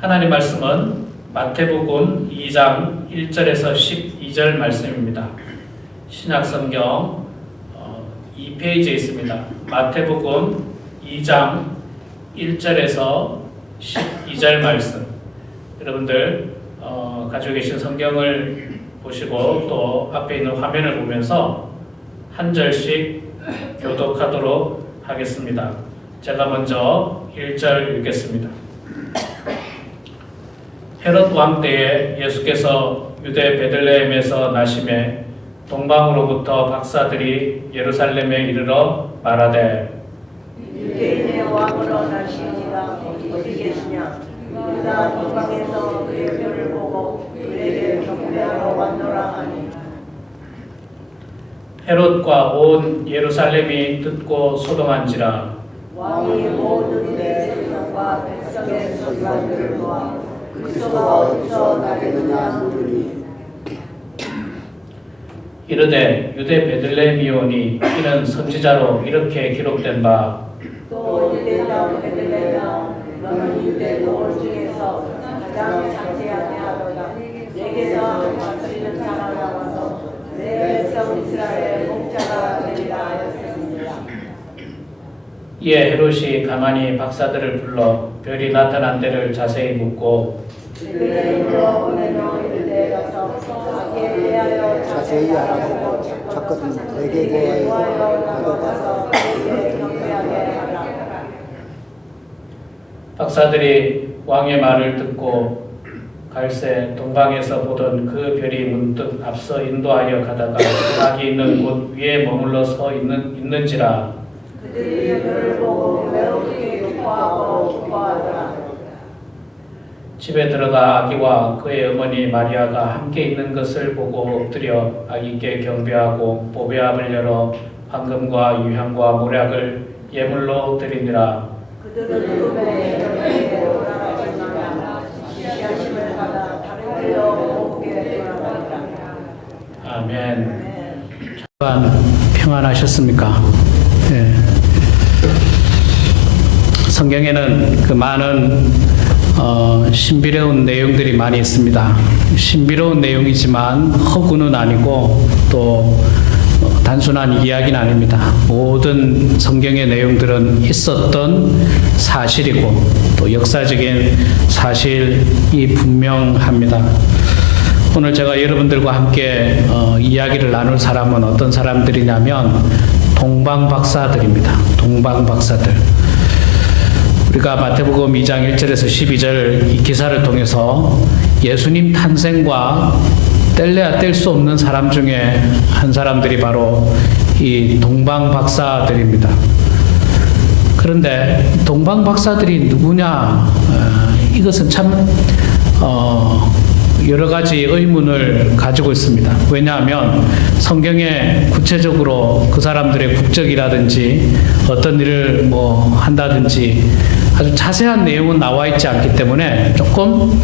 하나님 말씀은 마태복음 2장 1절에서 12절 말씀입니다. 신약성경 2페이지에 있습니다. 마태복음 2장 1절에서 12절 말씀. 여러분들 가지고 계신 성경을 보시고 또 앞에 있는 화면을 보면서 한 절씩 교독하도록 하겠습니다. 제가 먼저 1절 읽겠습니다. 헤롯 왕 때에 예수께서 유대 베들레헴에서 나심에 동방으로부터 박사들이 예루살렘에 이르러 말하되 유대인의 왕으로 나시니가 어디 계시냐? 유다 동방에서 그의 별을 보고 그에게 경배하러 왔노라 하니. 헤롯과 온 예루살렘이 듣고 소동한지라. 왕이 모든 백성과 백성의 서기관들을 모아 그리스도가 어디서 나겠느냐 물으니 이르되 유대 베들레헴이오니 이는 선지자로 이렇게 기록된 바 또 유대 땅 베들레헴아 너는 유대 노을 중에서 가장 장대하게 하도다. 내게서 다스리는 자가 나와서 내 백성 이스라엘의 목자가 되리라 하였습니다. 이에 헤롯이 가만히 박사들을 불러 별이 나타난 데를 자세히 묻고 베들레헴으로 보내노 이르되 가서 자기에 대하여 자세히 알아보고 찾거든 내게 구하여 나도 가서 그에게 경배하게 하라. 박사들이 왕의 말을 듣고 갈새 동방에서 보던 그 별이 문득 앞서 인도하여 가다가 자기 있는 곳 위에 머물러 서 있는지라. 그들이 별을 보고 매우 크게 기뻐하고 기뻐하더라. 집에 들어가 아기와 그의 어머니 마리아가 함께 있는 것을 보고 엎드려 아기께 경배하고 보배압을 열어 황금과 유향과 모략을 예물로 드리니라. 그들은 꿈에 여러분에게 돌아가지만 시하심을 받아 다른 길로 목에 돌아가니라. 아멘. 평안하셨습니까? 네. 성경에는 그 많은 신비로운 내용들이 많이 있습니다. 신비로운 내용이지만 허구는 아니고 또 단순한 이야기는 아닙니다. 모든 성경의 내용들은 있었던 사실이고 또 역사적인 사실이 분명합니다. 오늘 제가 여러분들과 함께 이야기를 나눌 사람은 어떤 사람들이냐면 동방박사들입니다. 동방박사들. 우리가 마태복음 2장 1절에서 12절 이 기사를 통해서 예수님 탄생과 뗄래야 뗄 수 없는 사람 중에 한 사람들이 바로 이 동방박사들입니다. 그런데 동방박사들이 누구냐? 이것은 참 여러 가지 의문을 가지고 있습니다. 왜냐하면 성경에 구체적으로 그 사람들의 국적이라든지 어떤 일을 한다든지 아주 자세한 내용은 나와 있지 않기 때문에 조금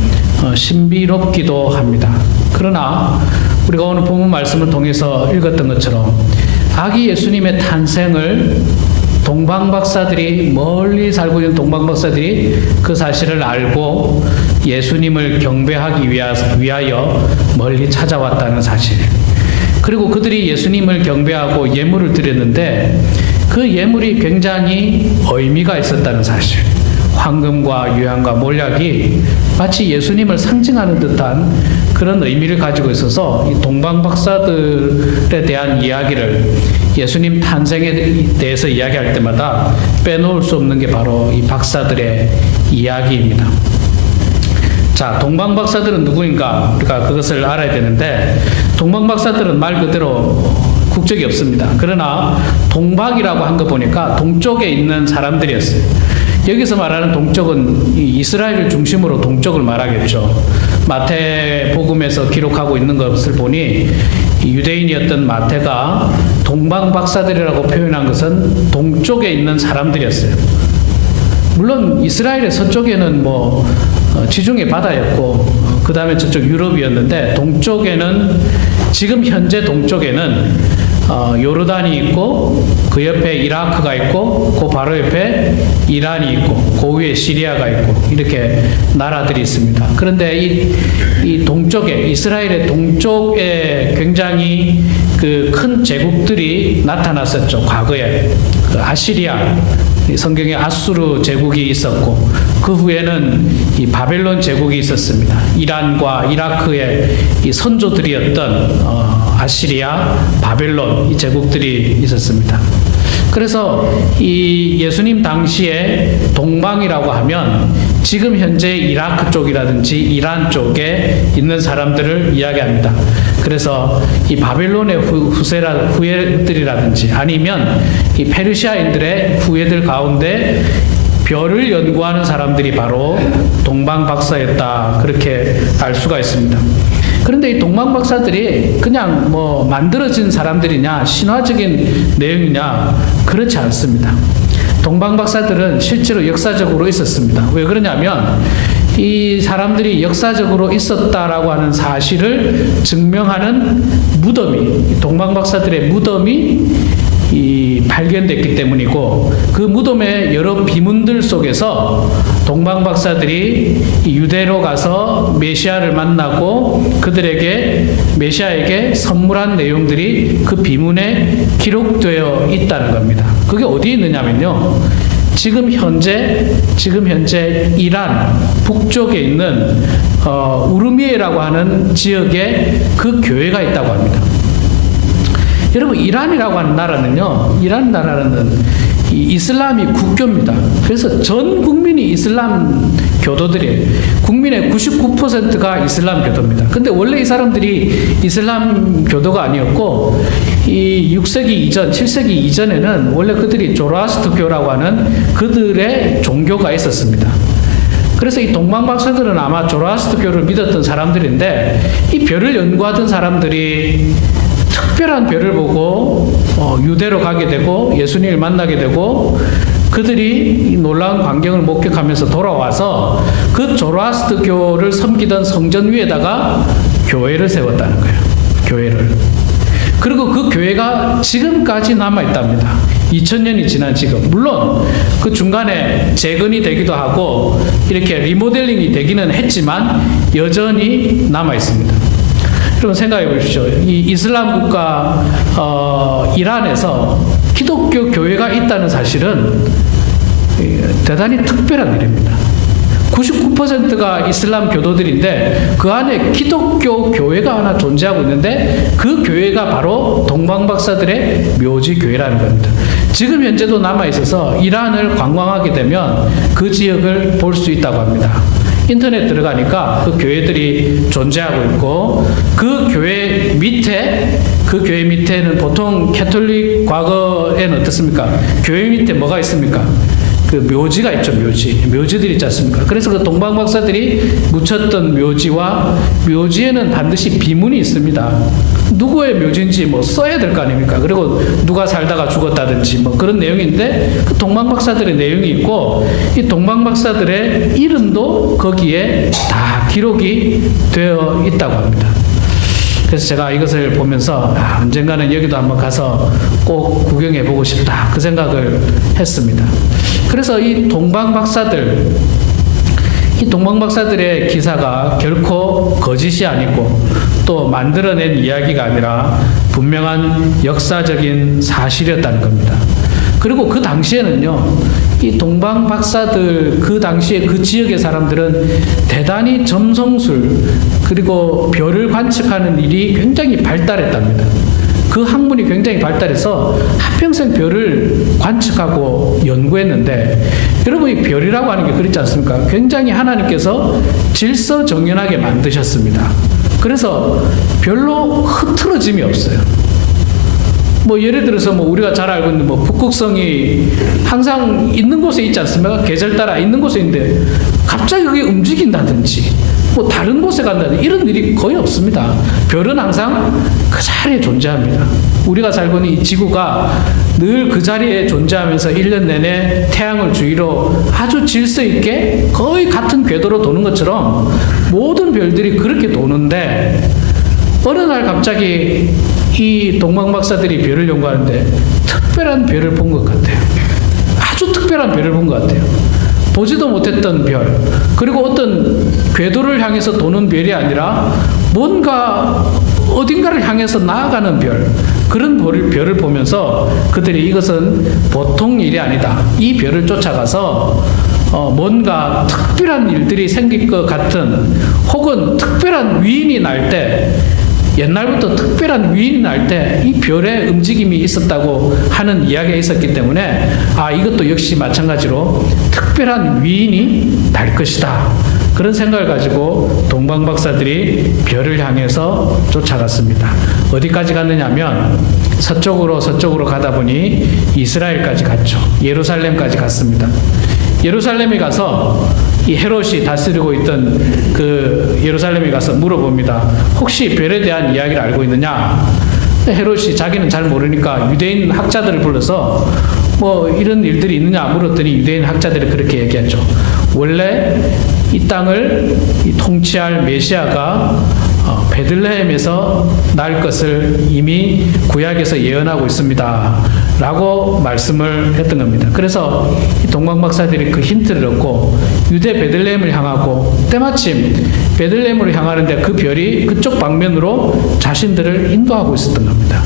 신비롭기도 합니다. 그러나 우리가 오늘 본문 말씀을 통해서 읽었던 것처럼 아기 예수님의 탄생을 동방박사들이 멀리 살고 있는 동방박사들이 그 사실을 알고 예수님을 경배하기 위하여 멀리 찾아왔다는 사실. 그리고 그들이 예수님을 경배하고 예물을 드렸는데 그 예물이 굉장히 의미가 있었다는 사실. 황금과 유향과 몰약이 마치 예수님을 상징하는 듯한 그런 의미를 가지고 있어서 이 동방박사들에 대한 이야기를 예수님 탄생에 대해서 이야기할 때마다 빼놓을 수 없는 게 바로 이 박사들의 이야기입니다. 자, 동방박사들은 누구인가? 우리가 그것을 알아야 되는데 동방박사들은 말 그대로 국적이 없습니다. 그러나 동방이라고 한 거 보니까 동쪽에 있는 사람들이었어요. 여기서 말하는 동쪽은 이스라엘을 중심으로 동쪽을 말하겠죠. 마태복음에서 기록하고 있는 것을 보니 유대인이었던 마태가 동방박사들이라고 표현한 것은 동쪽에 있는 사람들이었어요. 물론 이스라엘의 서쪽에는 지중해 바다였고 그 다음에 저쪽 유럽이었는데 동쪽에는 지금 현재 동쪽에는 요르단이 있고 그 옆에 이라크가 있고 그 바로 옆에 이란이 있고 그 위에 시리아가 있고 이렇게 나라들이 있습니다. 그런데 이 동쪽에 이스라엘의 동쪽에 굉장히 그 큰 제국들이 나타났었죠. 과거에 그 아시리아 성경에 아수르 제국이 있었고 그 후에는 이 바벨론 제국이 있었습니다. 이란과 이라크의 이 선조들이었던 아시리아, 바벨론 이 제국들이 있었습니다. 그래서 이 예수님 당시에 동방이라고 하면 지금 현재 이라크 쪽이라든지 이란 쪽에 있는 사람들을 이야기합니다. 그래서 이 바벨론의 후예들이라든지 아니면 이 페르시아인들의 후예들 가운데 별을 연구하는 사람들이 바로 동방박사였다. 그렇게 알 수가 있습니다. 그런데 이 동방박사들이 그냥 뭐 만들어진 사람들이냐, 신화적인 내용이냐, 그렇지 않습니다. 동방박사들은 실제로 역사적으로 있었습니다. 왜 그러냐면 이 사람들이 역사적으로 있었다라고 하는 사실을 증명하는 무덤이, 동방박사들의 무덤이 발견됐기 때문이고 그 무덤의 여러 비문들 속에서 동방박사들이 유대로 가서 메시아를 만나고 그들에게 메시아에게 선물한 내용들이 그 비문에 기록되어 있다는 겁니다. 그게 어디에 있느냐면요. 지금 현재 이란 북쪽에 있는 우르미에라고 하는 지역에 그 교회가 있다고 합니다. 여러분 이란이라고 하는 나라는요. 이란 나라는 이 이슬람이 국교입니다. 그래서 전 국민이 이슬람 교도들이에요. 국민의 99%가 이슬람 교도입니다. 근데 원래 이 사람들이 이슬람 교도가 아니었고 이 6세기 이전, 7세기 이전에는 원래 그들이 조로아스터교라고 하는 그들의 종교가 있었습니다. 그래서 이 동방박사들은 아마 조로아스터교를 믿었던 사람들인데 이 별을 연구하던 사람들이 특별한 별을 보고 유대로 가게 되고 예수님을 만나게 되고 그들이 이 놀라운 광경을 목격하면서 돌아와서 그 조로아스터교를 섬기던 성전 위에다가 교회를 세웠다는 거예요. 교회를. 그리고 그 교회가 지금까지 남아있답니다. 2000년이 지난 지금. 물론 그 중간에 재건이 되기도 하고 이렇게 리모델링이 되기는 했지만 여전히 남아있습니다. 여러분 생각해 보십시오. 이 이슬람 국가 이란에서 기독교 교회가 있다는 사실은 대단히 특별한 일입니다. 99%가 이슬람 교도들인데 그 안에 기독교 교회가 하나 존재하고 있는데 그 교회가 바로 동방박사들의 묘지 교회라는 겁니다. 지금 현재도 남아있어서 이란을 관광하게 되면 그 지역을 볼 수 있다고 합니다. 인터넷 들어가니까 그 교회들이 존재하고 있고 그 교회 밑에는 보통 캐톨릭 과거에는 어떻습니까? 교회 밑에 뭐가 있습니까? 그 묘지가 있죠. 묘지들이 있지 않습니까? 그래서 그 동방박사들이 묻혔던 묘지에는 반드시 비문이 있습니다. 누구의 묘지인지 뭐 써야 될 거 아닙니까? 그리고 누가 살다가 죽었다든지 뭐 그런 내용인데 그 동방박사들의 내용이 있고 이 동방박사들의 이름도 거기에 다 기록이 되어 있다고 합니다. 그래서 제가 이것을 보면서 언젠가는 여기도 한번 가서 꼭 구경해 보고 싶다 그 생각을 했습니다. 그래서 이 동방박사들의 기사가 결코 거짓이 아니고 또 만들어낸 이야기가 아니라 분명한 역사적인 사실이었다는 겁니다. 그리고 그 당시에는요, 이 동방박사들 그 당시에 그 지역의 사람들은 대단히 점성술 그리고 별을 관측하는 일이 굉장히 발달했답니다. 그 학문이 굉장히 발달해서 한평생 별을 관측하고 연구했는데 여러분 이 별이라고 하는 게 그렇지 않습니까? 굉장히 하나님께서 질서정연하게 만드셨습니다. 그래서 별로 흐트러짐이 없어요. 뭐 예를 들어서 뭐 우리가 잘 알고 있는 뭐 북극성이 항상 있는 곳에 있지 않습니까? 계절 따라 있는 곳에 있는데 갑자기 그게 움직인다든지 뭐 다른 곳에 간다든지 이런 일이 거의 없습니다. 별은 항상 그 자리에 존재합니다. 우리가 살고 있는 이 지구가 늘 그 자리에 존재하면서 1년 내내 태양을 주위로 아주 질서 있게 거의 같은 궤도로 도는 것처럼 모든 별들이 그렇게 도는데 어느 날 갑자기 이 동방 박사들이 별을 연구하는데 특별한 별을 본 것 같아요. 아주 특별한 별을 본 것 같아요. 보지도 못했던 별, 그리고 어떤 궤도를 향해서 도는 별이 아니라 뭔가 어딘가를 향해서 나아가는 별, 그런 별을 보면서 그들이 이것은 보통 일이 아니다. 이 별을 쫓아가서 뭔가 특별한 일들이 생길 것 같은, 혹은 특별한 위인이 날 때, 옛날부터 특별한 위인이 날 때 이 별의 움직임이 있었다고 하는 이야기가 있었기 때문에 이것도 역시 마찬가지로 특별한 위인이 날 것이다. 그런 생각을 가지고 동방 박사들이 별을 향해서 쫓아갔습니다. 어디까지 갔느냐면 서쪽으로 가다 보니 이스라엘까지 갔죠. 예루살렘까지 갔습니다. 예루살렘에 가서 이 헤롯이 다스리고 있던 그 예루살렘에 가서 물어봅니다. 혹시 별에 대한 이야기를 알고 있느냐? 헤롯이 자기는 잘 모르니까 유대인 학자들을 불러서 뭐 이런 일들이 있느냐 물었더니 유대인 학자들이 그렇게 얘기했죠. 원래 이 땅을 통치할 메시아가 베들레헴에서 날 것을 이미 구약에서 예언하고 있습니다. 라고 말씀을 했던 겁니다. 그래서 동방 박사들이 그 힌트를 얻고 유대 베들레헴을 향하고 때마침 베들레헴으로 향하는데 그 별이 그쪽 방면으로 자신들을 인도하고 있었던 겁니다.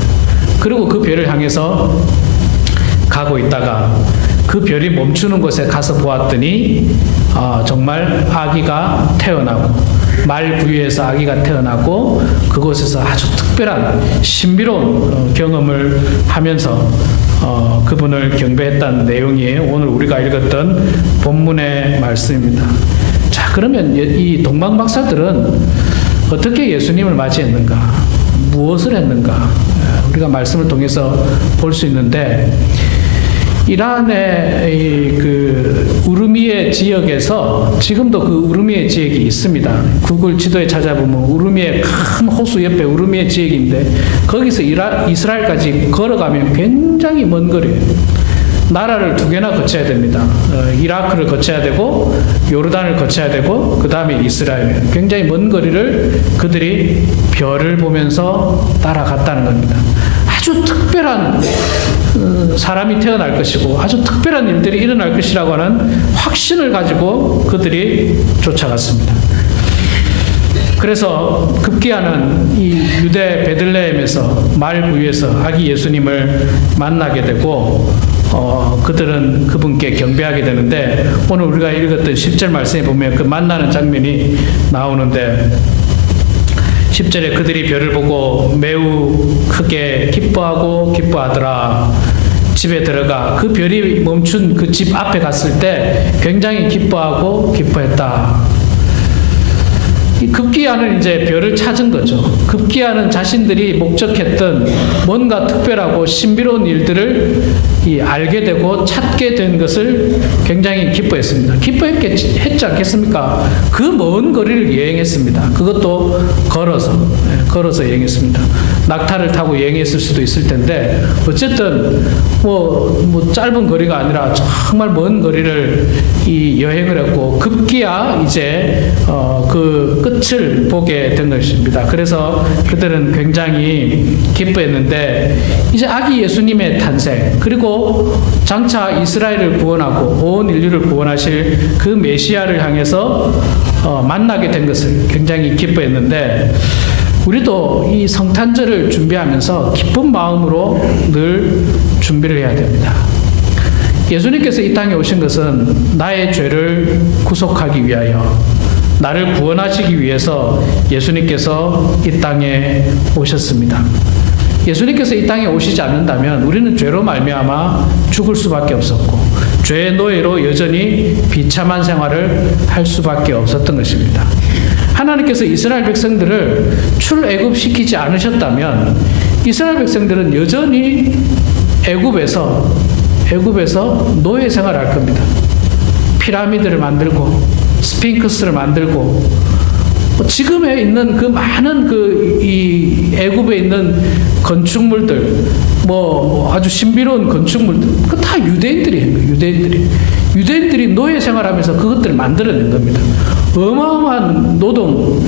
그리고 그 별을 향해서 가고 있다가 그 별이 멈추는 곳에 가서 보았더니 정말 아기가 태어나고 말 부위에서 아기가 태어나고 그곳에서 아주 특별한 신비로운 경험을 하면서 그분을 경배했다는 내용이 오늘 우리가 읽었던 본문의 말씀입니다. 자, 그러면 이 동방 박사들은 어떻게 예수님을 맞이했는가? 무엇을 했는가? 우리가 말씀을 통해서 볼 수 있는데 이란의 그 우르미에 지역에서 지금도 그 우르미에 지역이 있습니다. 구글 지도에 찾아보면 우르미에 큰 호수 옆에 우르미에 지역인데 거기서 이스라엘까지 걸어가면 굉장히 먼 거리예요. 나라를 두 개나 거쳐야 됩니다. 이라크를 거쳐야 되고 요르단을 거쳐야 되고 그 다음에 이스라엘. 굉장히 먼 거리를 그들이 별을 보면서 따라갔다는 겁니다. 아주 특별한 사람이 태어날 것이고 아주 특별한 일들이 일어날 것이라고 하는 확신을 가지고 그들이 쫓아갔습니다. 그래서 급기야는 이 유대 베들레헴에서 말 부위에서 아기 예수님을 만나게 되고 그들은 그분께 경배하게 되는데 오늘 우리가 읽었던 10절 말씀에 보면 그 만나는 장면이 나오는데 10절에 그들이 별을 보고 매우 크게 기뻐하더라. 집에 들어가 그 별이 멈춘 그 집 앞에 갔을 때 굉장히 기뻐했다. 급기야는 이제 별을 찾은 거죠. 급기야는 자신들이 목적했던 뭔가 특별하고 신비로운 일들을 알게 되고 찾게 된 것을 굉장히 기뻐했습니다. 기뻐했지 않겠습니까? 그 먼 거리를 여행했습니다. 그것도 걸어서 여행했습니다. 낙타를 타고 여행했을 수도 있을 텐데 어쨌든 뭐 짧은 거리가 아니라 정말 먼 거리를 이 여행을 했고 급기야 이제 그 끝을 보게 된 것입니다. 그래서 그들은 굉장히 기뻐했는데 이제 아기 예수님의 탄생 그리고 장차 이스라엘을 구원하고 온 인류를 구원하실 그 메시아를 향해서 만나게 된 것을 굉장히 기뻐했는데 우리도 이 성탄절을 준비하면서 기쁜 마음으로 늘 준비를 해야 됩니다. 예수님께서 이 땅에 오신 것은 나의 죄를 구속하기 위하여 나를 구원하시기 위해서 예수님께서 이 땅에 오셨습니다. 예수님께서 이 땅에 오시지 않는다면 우리는 죄로 말미암아 죽을 수밖에 없었고 죄의 노예로 여전히 비참한 생활을 할 수밖에 없었던 것입니다. 하나님께서 이스라엘 백성들을 출애굽시키지 않으셨다면 이스라엘 백성들은 여전히 애굽에서 노예 생활을 할 겁니다. 피라미드를 만들고 스핑크스를 만들고 지금에 있는 그 많은 이 애굽에 있는 건축물들 뭐 아주 신비로운 건축물들 그 다 유대인들이 한 거예요. 유대인들이 노예 생활하면서 그것들을 만들어낸 겁니다. 어마어마한 노동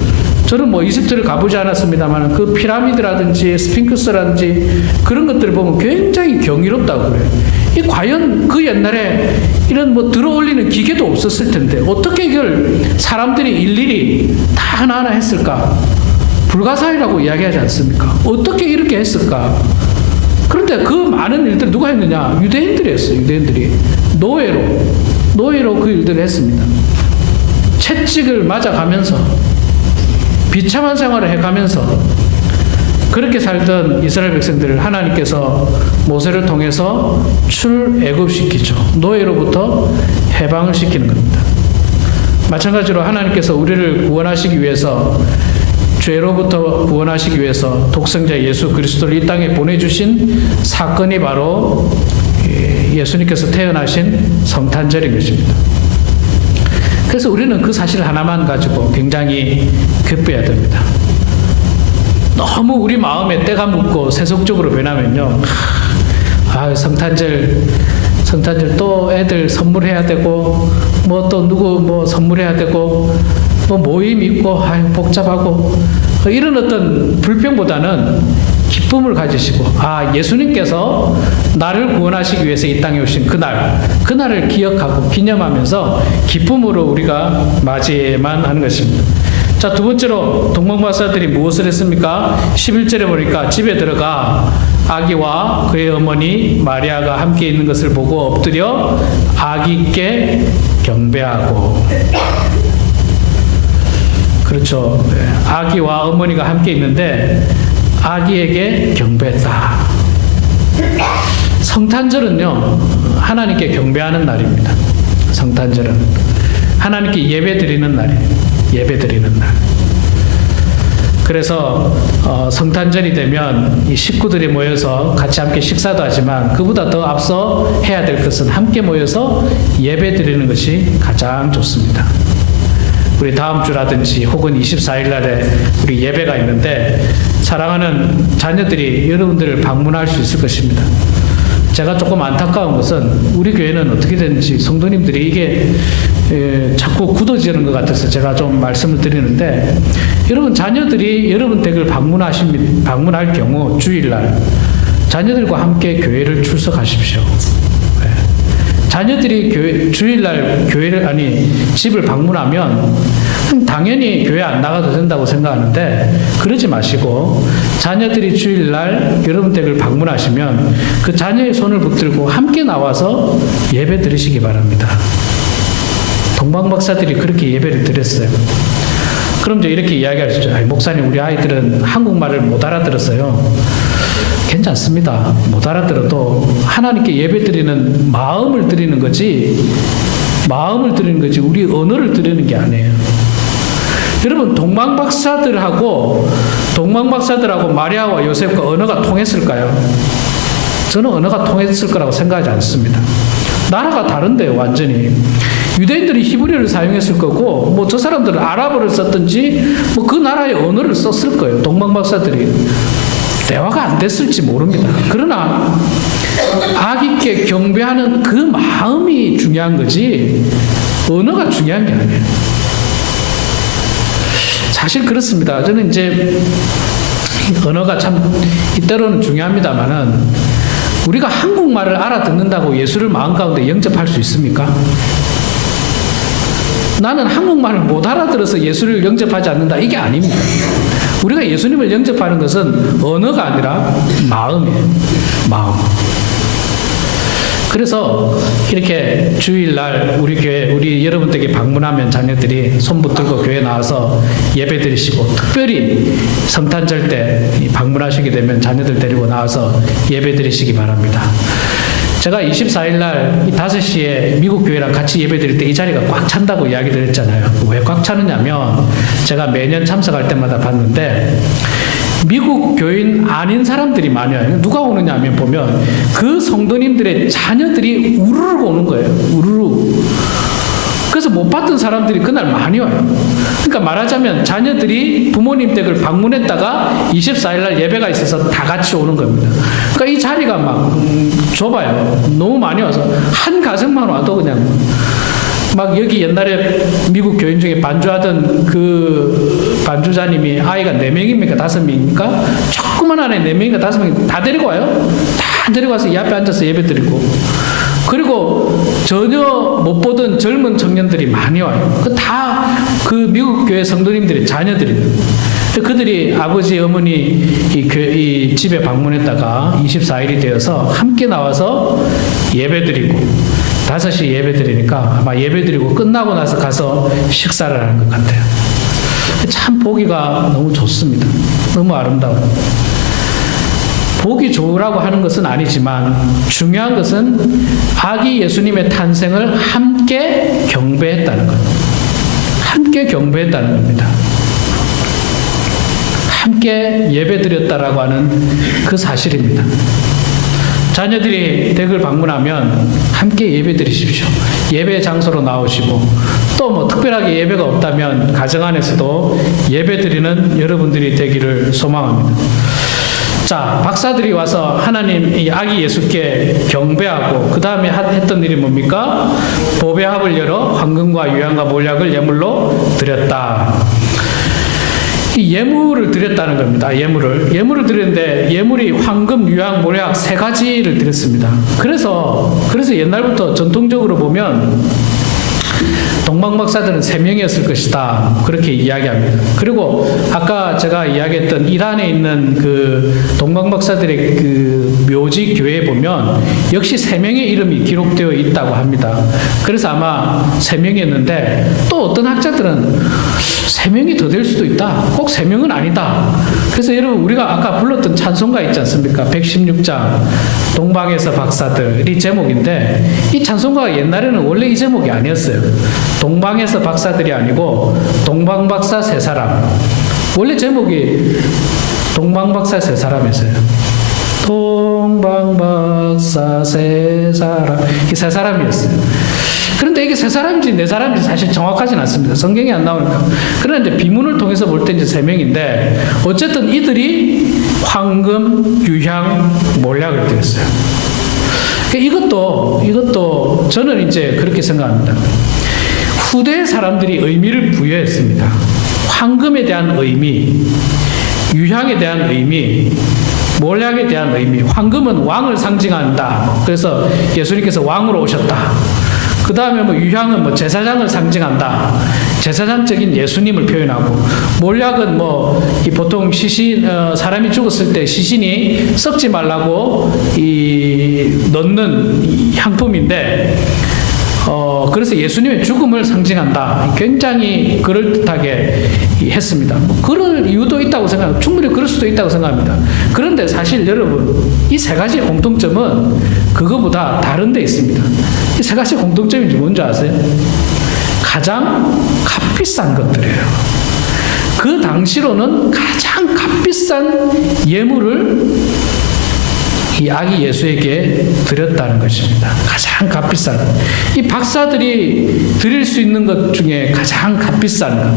저는 뭐 이집트를 가보지 않았습니다만 그 피라미드라든지 스핑크스라든지 그런 것들을 보면 굉장히 경이롭다고 그래요. 이 과연 그 옛날에 이런 뭐 들어 올리는 기계도 없었을 텐데 어떻게 이걸 사람들이 일일이 다 하나하나 했을까? 불가사의라고 이야기하지 않습니까? 어떻게 이렇게 했을까? 그런데 그 많은 일들 누가 했느냐? 유대인들이 했어요. 유대인들이 노예로 그 일들을 했습니다. 채찍을 맞아가면서 비참한 생활을 해가면서 그렇게 살던 이스라엘 백성들을 하나님께서 모세를 통해서 출애굽시키죠. 노예로부터 해방을 시키는 겁니다. 마찬가지로 하나님께서 우리를 구원하시기 위해서 죄로부터 구원하시기 위해서 독생자 예수 그리스도를 이 땅에 보내주신 사건이 바로 예수님께서 태어나신 성탄절인 것입니다. 그래서 우리는 그 사실 하나만 가지고 굉장히 기뻐해야 됩니다. 너무 우리 마음에 때가 묻고 세속적으로 변하면요. 성탄절 또 애들 선물해야 되고 뭐 또 누구 뭐 선물해야 되고 뭐 모임 있고 복잡하고 이런 어떤 불평보다는 기쁨을 가지시고 예수님께서 나를 구원하시기 위해서 이 땅에 오신 그날을 기억하고 기념하면서 기쁨으로 우리가 맞이해야만 하는 것입니다. 자, 두 번째로 동방박사들이 무엇을 했습니까? 11절에 보니까 집에 들어가 아기와 그의 어머니 마리아가 함께 있는 것을 보고 엎드려 아기께 경배하고, 그렇죠. 아기와 어머니가 함께 있는데 아기에게 경배했다. 성탄절은요, 하나님께 경배하는 날입니다. 성탄절은 하나님께 예배드리는 날이에요. 예배드리는 날. 그래서 성탄절이 되면 이 식구들이 모여서 같이 함께 식사도 하지만 그보다 더 앞서 해야 될 것은 함께 모여서 예배드리는 것이 가장 좋습니다. 우리 다음 주라든지 혹은 24일 날에 우리 예배가 있는데 사랑하는 자녀들이 여러분들을 방문할 수 있을 것입니다. 제가 조금 안타까운 것은 우리 교회는 어떻게 되는지 성도님들이 이게 자꾸 굳어지는 것 같아서 제가 좀 말씀을 드리는데, 여러분 자녀들이 여러분 댁을 방문할 경우 주일날 자녀들과 함께 교회를 출석하십시오. 자녀들이 주일날 집을 방문하면 당연히 교회 안 나가도 된다고 생각하는데 그러지 마시고, 자녀들이 주일날 여러분 댁을 방문하시면 그 자녀의 손을 붙들고 함께 나와서 예배 드리시기 바랍니다. 동방박사들이 그렇게 예배를 드렸어요. 그럼 이제 이렇게 이야기할 수 있죠. 목사님, 우리 아이들은 한국말을 못 알아들었어요. 괜찮습니다. 못 알아들어도 하나님께 예배드리는 마음을 드리는 거지 우리 언어를 드리는 게 아니에요. 여러분, 동방박사들하고 마리아와 요셉과 언어가 통했을까요? 저는 언어가 통했을 거라고 생각하지 않습니다. 나라가 다른데요, 완전히. 유대인들이 히브리어를 사용했을 거고, 뭐 저 사람들은 아랍어를 썼든지 뭐 그 나라의 언어를 썼을 거예요. 동방박사들이 대화가 안 됐을지 모릅니다. 그러나 아기께 경배하는 그 마음이 중요한 거지 언어가 중요한 게 아니에요. 사실 그렇습니다. 저는 이제 언어가 참 이때로는 중요합니다만은, 우리가 한국말을 알아듣는다고 예수를 마음 가운데 영접할 수 있습니까? 나는 한국말을 못 알아들어서 예수를 영접하지 않는다, 이게 아닙니다. 우리가 예수님을 영접하는 것은 언어가 아니라 마음이에요. 마음. 그래서 이렇게 주일날 우리 교회, 우리 여러분 댁에 방문하면 자녀들이 손 붙들고 교회 나와서 예배 드리시고, 특별히 성탄절 때 방문하시게 되면 자녀들 데리고 나와서 예배 드리시기 바랍니다. 제가 24일 날 5시에 미국 교회랑 같이 예배 드릴 때 이 자리가 꽉 찬다고 이야기 드렸잖아요. 왜 꽉 차느냐면 제가 매년 참석할 때마다 봤는데 미국 교인 아닌 사람들이 많아요. 누가 오느냐 하면 보면 그 성도님들의 자녀들이 우르르 오는 거예요. 우르르. 그래서 못 봤던 사람들이 그날 많이 와요. 그러니까 말하자면 자녀들이 부모님 댁을 방문했다가 24일 날 예배가 있어서 다 같이 오는 겁니다. 그러니까 이 자리가 막 좁아요. 너무 많이 와서 한 가정만 와도 그냥 막 여기 옛날에 미국 교인 중에 반주하던 그 반주자님이 아이가 4명입니까? 5명입니까? 조그만 안에 4명인가 5명 다 데리고 와요. 다 데리고 와서 이 앞에 앉아서 예배 드리고. 그리고 전혀 못 보던 젊은 청년들이 많이 와요. 다 그 미국 교회 성도님들의 자녀들이에요. 그들이 아버지, 어머니 이 집에 방문했다가 24일이 되어서 함께 나와서 예배드리고 5시 예배드리니까 아마 예배드리고 끝나고 나서 가서 식사를 하는 것 같아요. 참 보기가 너무 좋습니다. 너무 아름다워요. 보기 좋으라고 하는 것은 아니지만 중요한 것은 아기 예수님의 탄생을 함께 경배했다는 것. 함께 경배했다는 겁니다. 함께 예배드렸다라고 하는 그 사실입니다. 자녀들이 댁을 방문하면 함께 예배드리십시오. 예배 장소로 나오시고 또 뭐 특별하게 예배가 없다면 가정 안에서도 예배드리는 여러분들이 되기를 소망합니다. 자, 박사들이 와서 하나님 이 아기 예수께 경배하고 그 다음에 했던 일이 뭡니까? 보배합을 열어 황금과 유향과 몰약을 예물로 드렸다. 이 예물을 드렸다는 겁니다. 예물을 드렸는데 예물이 황금, 유향, 몰약 3가지를 드렸습니다. 그래서 옛날부터 전통적으로 보면 동방박사들은 3명이었을 것이다. 그렇게 이야기합니다. 그리고 아까 제가 이야기했던 이란에 있는 그 동방박사들의 그 묘지 교회에 보면 역시 3명의 이름이 기록되어 있다고 합니다. 그래서 아마 3명이었는데 또 어떤 학자들은 3명이 더 될 수도 있다. 꼭 3명은 아니다. 그래서 여러분 우리가 아까 불렀던 찬송가 있지 않습니까? 116장 동방에서 박사들이 제목인데 이 찬송가가 옛날에는 원래 이 제목이 아니었어요. 동방에서 박사들이 아니고 동방박사 3사람. 원래 제목이 동방박사 3사람이었어요. 동방박사 3사람. 이 3사람이었어요. 그런데 이게 3사람인지 4사람인지 사실 정확하진 않습니다. 성경이 안 나오니까. 그런데 이제 비문을 통해서 볼 때 이제 3명인데 어쨌든 이들이 황금, 유향, 몰약을 드렸어요. 이것도 저는 이제 그렇게 생각합니다. 후대 사람들이 의미를 부여했습니다. 황금에 대한 의미, 유향에 대한 의미, 몰약에 대한 의미. 황금은 왕을 상징한다. 그래서 예수님께서 왕으로 오셨다. 그 다음에 뭐 유향은 뭐 제사장을 상징한다. 제사장적인 예수님을 표현하고, 몰약은 뭐 이 보통 시신 사람이 죽었을 때 시신이 썩지 말라고 넣는 이 향품인데, 그래서 예수님의 죽음을 상징한다. 굉장히 그럴듯하게 했습니다. 그럴 이유도 있다고 생각합니다. 충분히 그럴 수도 있다고 생각합니다. 그런데 사실 여러분, 이 3가지 공통점은 그거보다 다른 데 있습니다. 이 3가지 공통점이 뭔지 아세요? 가장 값비싼 것들이에요. 그 당시로는 가장 값비싼 예물을 이 아기 예수에게 드렸다는 것입니다. 가장 값비싼. 이 박사들이 드릴 수 있는 것 중에 가장 값비싼 것.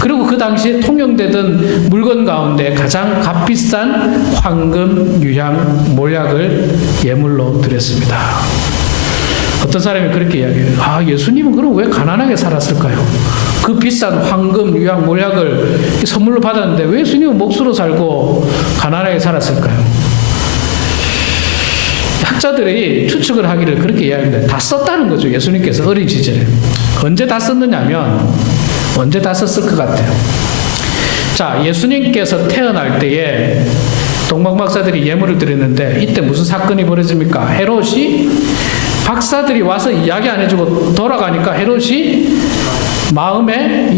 그리고 그 당시에 통용되던 물건 가운데 가장 값비싼 황금, 유향, 몰약을 예물로 드렸습니다. 어떤 사람이 그렇게 이야기해요. 아, 예수님은 그럼 왜 가난하게 살았을까요? 그 비싼 황금, 유향, 몰약을 선물로 받았는데 왜 예수님은 몫으로 살고 가난하게 살았을까요? 학자들이 추측을 하기를 그렇게 이야기합니다. 다 썼다는 거죠. 예수님께서 어린 시절에. 언제 다 썼느냐면 언제 다 썼을 것 같아요. 자, 예수님께서 태어날 때에 동방박사들이 예물을 드렸는데 이때 무슨 사건이 벌어집니까? 헤롯이 박사들이 와서 이야기 안 해주고 돌아가니까 헤롯이 마음에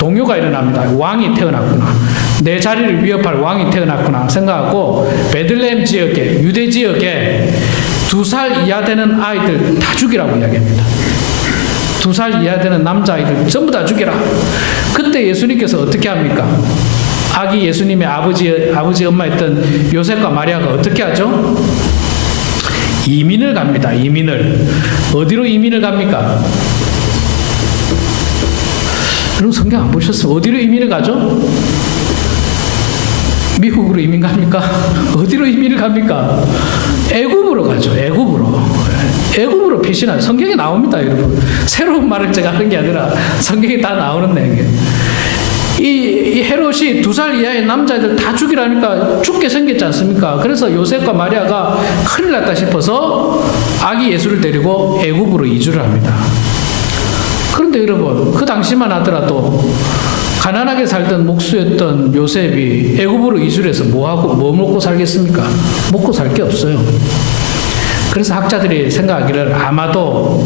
동요가 일어납니다. 왕이 태어났구나. 내 자리를 위협할 왕이 태어났구나 생각하고 베들레헴 지역에, 유대 지역에 2살 이하 되는 아이들 다 죽이라고 이야기합니다. 2살 이하 되는 남자아이들 전부 다 죽이라. 그때 예수님께서 어떻게 합니까? 아기 예수님의 아버지 엄마였던 요셉과 마리아가 어떻게 하죠? 이민을 갑니다. 이민을. 어디로 이민을 갑니까? 여러분 성경 안 보셨어요? 어디로 이민을 가죠? 미국으로 이민 갑니까? 어디로 이민을 갑니까? 애굽으로 가죠. 애굽으로. 애굽으로 피신한 성경에 나옵니다, 여러분. 새로운 말을 제가 하는 게 아니라 성경에 다 나오는 내용이에요. 이 헤롯이 2살 이하의 남자애들 다 죽이라니까 죽게 생겼지 않습니까? 그래서 요셉과 마리아가 큰일 났다 싶어서 아기 예수를 데리고 애굽으로 이주를 합니다. 그런데 여러분, 그 당시만 하더라도 가난하게 살던 목수였던 요셉이 애굽으로 이주를 해서 뭐 먹고 살겠습니까? 먹고 살 게 없어요. 그래서 학자들이 생각하기를 아마도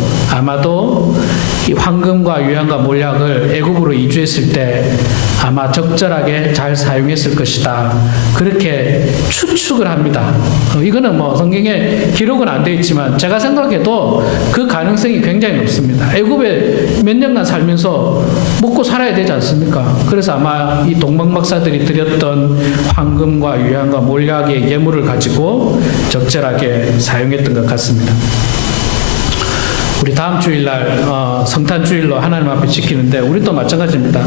이 황금과 유향과 몰약을 애굽으로 이주했을 때 아마 적절하게 잘 사용했을 것이다. 그렇게 추측을 합니다. 이거는 뭐 성경에 기록은 안 되어 있지만 제가 생각해도 그 가능성이 굉장히 높습니다. 애굽에 몇 년간 살면서 먹고 살아야 되지 않습니까? 그래서 아마 이 동방 박사들이 드렸던 황금과 유향과 몰약의 예물을 가지고 적절하게 사용했던 것 같습니다. 우리 다음 주일날 성탄 주일로 하나님 앞에 지키는데 우리도 마찬가지입니다.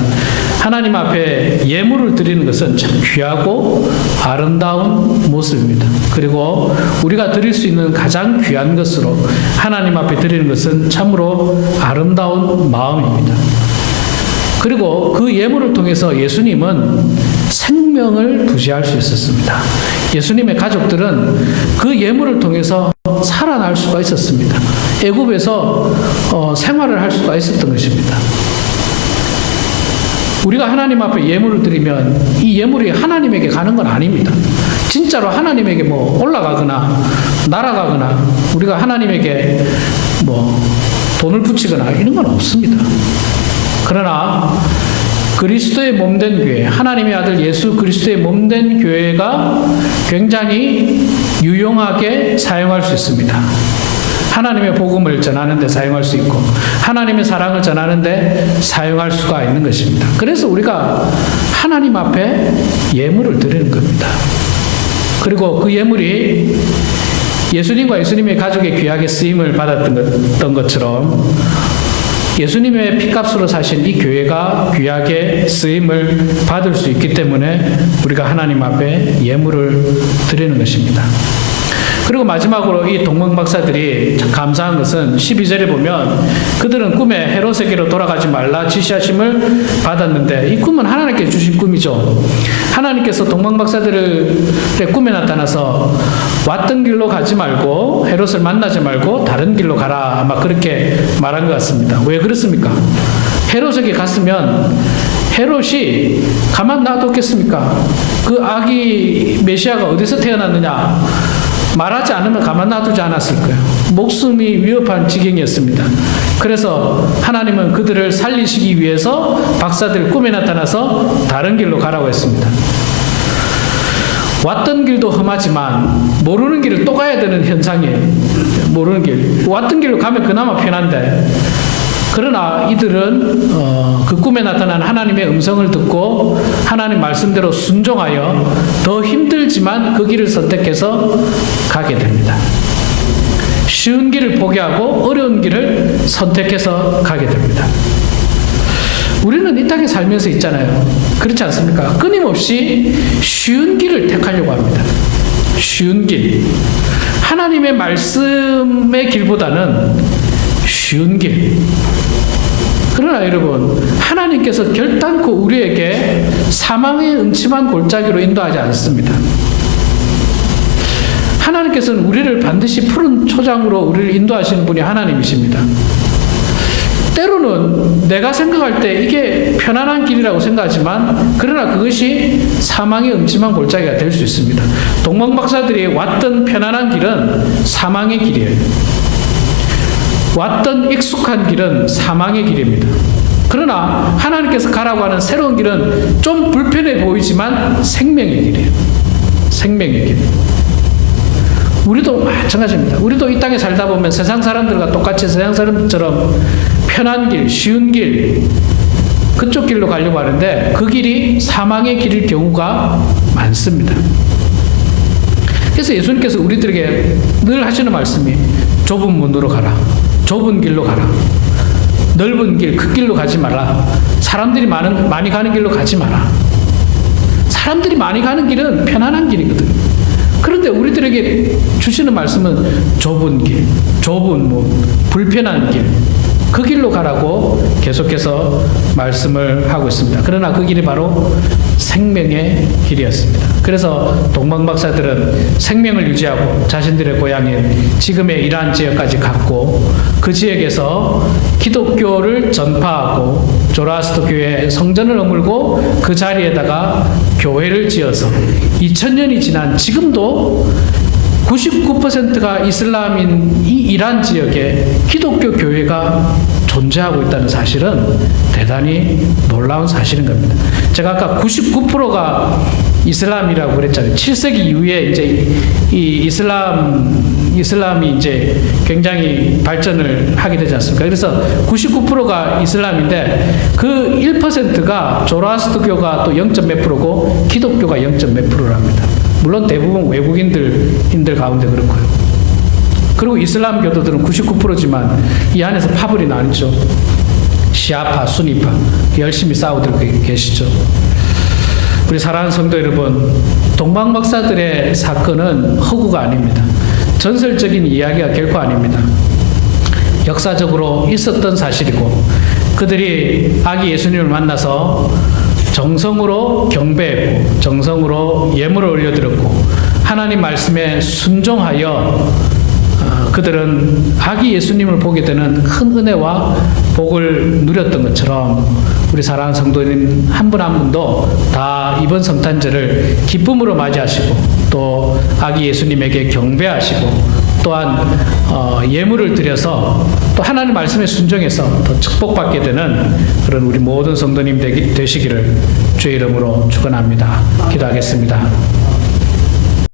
하나님 앞에 예물을 드리는 것은 참 귀하고 아름다운 모습입니다. 그리고 우리가 드릴 수 있는 가장 귀한 것으로 하나님 앞에 드리는 것은 참으로 아름다운 마음입니다. 그리고 그 예물을 통해서 예수님은 생명을 부지할 수 있었습니다. 예수님의 가족들은 그 예물을 통해서 살아날 수가 있었습니다. 애굽에서 생활을 할 수가 있었던 것입니다. 우리가 하나님 앞에 예물을 드리면 이 예물이 하나님에게 가는 건 아닙니다. 진짜로 하나님에게 뭐 올라가거나 날아가거나 우리가 하나님에게 뭐 돈을 붙이거나 이런 건 없습니다. 그러나 그리스도의 몸된 교회, 하나님의 아들 예수 그리스도의 몸된 교회가 굉장히 유용하게 사용할 수 있습니다. 하나님의 복음을 전하는 데 사용할 수 있고 하나님의 사랑을 전하는 데 사용할 수가 있는 것입니다. 그래서 우리가 하나님 앞에 예물을 드리는 겁니다. 그리고 그 예물이 예수님과 예수님의 가족의 귀하게 쓰임을 받았던 것처럼 예수님의 피값으로 사신 이 교회가 귀하게 쓰임을 받을 수 있기 때문에 우리가 하나님 앞에 예물을 드리는 것입니다. 그리고 마지막으로 이 동방 박사들이 참 감사한 것은 12절에 보면 그들은 꿈에 헤롯에게로 돌아가지 말라 지시하심을 받았는데 이 꿈은 하나님께 주신 꿈이죠. 하나님께서 동방 박사들의 꿈에 나타나서 왔던 길로 가지 말고 헤롯을 만나지 말고 다른 길로 가라 아마 그렇게 말한 것 같습니다. 왜 그렇습니까? 헤롯에게 갔으면 헤롯이 가만 놔뒀겠습니까? 그 아기 메시아가 어디서 태어났느냐 말하지 않으면 가만 놔두지 않았을 거예요. 목숨이 위협한 지경이었습니다. 그래서 하나님은 그들을 살리시기 위해서 박사들 꿈에 나타나서 다른 길로 가라고 했습니다. 왔던 길도 험하지만 모르는 길을 또 가야 되는 현상이에요. 모르는 길. 왔던 길로 가면 그나마 편한데 그러나 이들은 그 꿈에 나타난 하나님의 음성을 듣고 하나님 말씀대로 순종하여 더 힘들지만 그 길을 선택해서 가게 됩니다. 쉬운 길을 포기하고 어려운 길을 선택해서 가게 됩니다. 우리는 이 땅에 살면서 있잖아요. 그렇지 않습니까? 끊임없이 쉬운 길을 택하려고 합니다. 쉬운 길. 하나님의 말씀의 길보다는 쉬운 길. 그러나 여러분, 하나님께서 결단코 우리에게 사망의 음침한 골짜기로 인도하지 않습니다. 하나님께서는 우리를 반드시 푸른 초장으로 우리를 인도하시는 분이 하나님이십니다. 때로는 내가 생각할 때 이게 편안한 길이라고 생각하지만 그러나 그것이 사망의 음침한 골짜기가 될 수 있습니다. 동방 박사들이 왔던 편안한 길은 사망의 길이에요. 왔던 익숙한 길은 사망의 길입니다. 그러나 하나님께서 가라고 하는 새로운 길은 좀 불편해 보이지만 생명의 길이에요. 생명의 길. 우리도 마찬가지입니다. 우리도 이 땅에 살다 보면 세상 사람들과 똑같이 세상 사람들처럼 편한 길, 쉬운 길, 그쪽 길로 가려고 하는데 그 길이 사망의 길일 경우가 많습니다. 그래서 예수님께서 우리들에게 늘 하시는 말씀이 좁은 문으로 가라. 좁은 길로 가라. 넓은 길, 그 길로 가지 마라. 사람들이 많이 가는 길로 가지 마라. 사람들이 많이 가는 길은 편안한 길이거든. 그런데 우리들에게 주시는 말씀은 좁은 길, 좁은 문, 불편한 길, 그 길로 가라고 계속해서 말씀을 하고 있습니다. 그러나 그 길이 바로 생명의 길이었습니다. 그래서 동방박사들은 생명을 유지하고 자신들의 고향인 지금의 이란 지역까지 갔고 그 지역에서 기독교를 전파하고 조라스터교의 성전을 허물고 그 자리에다가 교회를 지어서 2000년이 지난 지금도 99%가 이슬람인 이 이란 지역에 기독교 교회가 존재하고 있다는 사실은 대단히 놀라운 사실인 겁니다. 제가 아까 99%가 이슬람이라고 그랬잖아요. 7세기 이후에 이제 이 이슬람이 이제 굉장히 발전을 하게 되지 않습니까? 그래서 99%가 이슬람인데 그 1%가 조라스트교가 또 0. 몇 프로고 기독교가 0. 몇 프로랍니다. 물론 대부분 외국인들 가운데 그렇고요. 그리고 이슬람 교도들은 99%지만 이 안에서 파벌이 나뉘죠. 시아파, 수니파 열심히 싸우들 계시죠. 우리 사랑하는 성도 여러분, 동방박사들의 사건은 허구가 아닙니다. 전설적인 이야기가 결코 아닙니다. 역사적으로 있었던 사실이고 그들이 아기 예수님을 만나서 정성으로 경배했고 정성으로 예물을 올려드렸고 하나님 말씀에 순종하여 그들은 아기 예수님을 보게 되는 큰 은혜와 복을 누렸던 것처럼 우리 사랑하는 성도님 한 분 한 분도 다 이번 성탄절을 기쁨으로 맞이하시고 또 아기 예수님에게 경배하시고 또한 예물을 드려서 또 하나님 말씀에 순종해서 더 축복받게 되는 그런 우리 모든 성도님 되시기를 주의 이름으로 축원합니다. 기도하겠습니다.